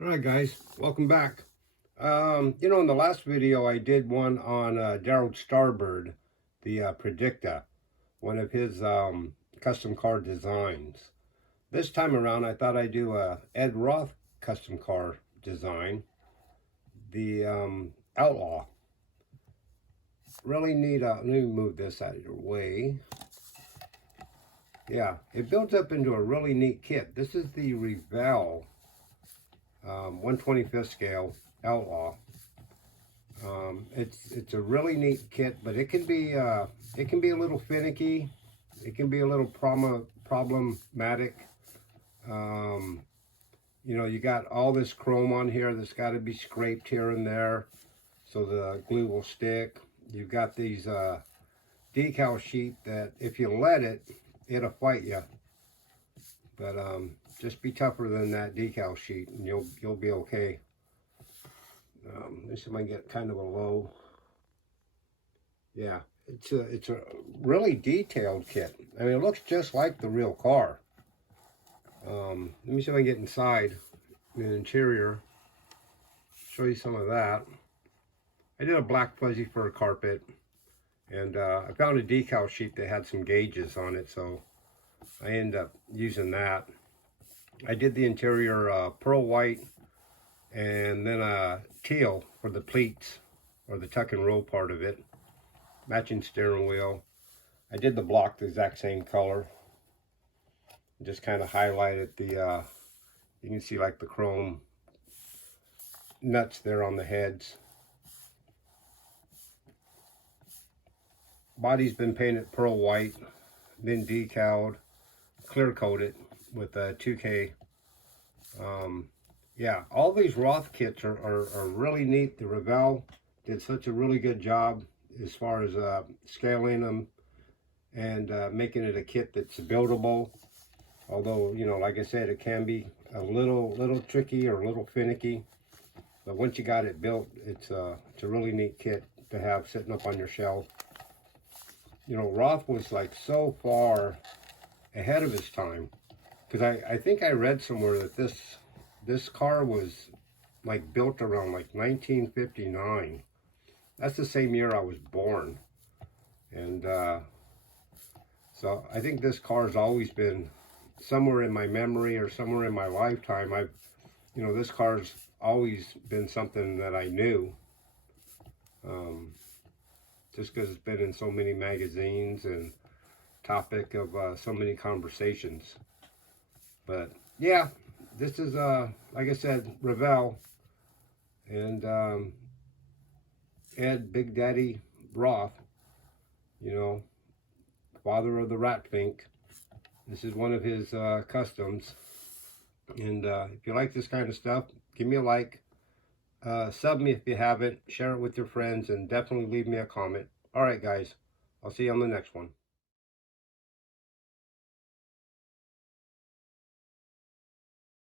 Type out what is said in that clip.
Alright guys, welcome back. In the last video I did one on Darrell Starbird, the Predicta, one of his custom car designs. This time around I thought I'd do a Ed Roth custom car design, the Outlaw. Really neat. Let me move this out of your way. Yeah, it builds up into a really neat kit. This is the Revell 1/25th scale Outlaw. It's a really neat kit, but it can be a little finicky. It can be a little problematic. You got all this chrome on here that's got to be scraped here and there so the glue will stick. You've got these decal sheet that if you let it, it'll fight you. But just be tougher than that decal sheet, and you'll be okay. Let me see if I can get kind of a low. Yeah, it's a really detailed kit. I mean, it looks just like the real car. Let me see if I can get inside the interior. Show you some of that. I did a black fuzzy fur carpet, and I found a decal sheet that had some gauges on it, so I ended up using that. I did the interior pearl white and then teal for the pleats or the tuck and roll part of it. Matching steering wheel. I did the block the exact same color. Just kind of highlighted the, you can see like the chrome nuts there on the heads. Body's been painted pearl white, then decaled, clear coated with a 2K. Yeah, all these Roth kits are really neat. The Revell did such a really good job as far as scaling them and making it a kit that's buildable. Although, like I said, it can be a little tricky or a little finicky. But once you got it built, it's a really neat kit to have sitting up on your shelf. Roth was like so far ahead of his time, because I think I read somewhere that this car was like built around like 1959. That's the same year I was born. And so I think this car's always been somewhere in my memory or somewhere in my lifetime. This car's always been something that I knew. Just because it's been in so many magazines and topic of so many conversations. But yeah, this is like I said, Revell and Ed Big Daddy Roth, father of the rat fink. This is one of his customs. And if you like this kind of stuff, give me a like. Sub me if you haven't. Share it with your friends, and definitely leave me a comment. All right, guys. I'll see you on the next one.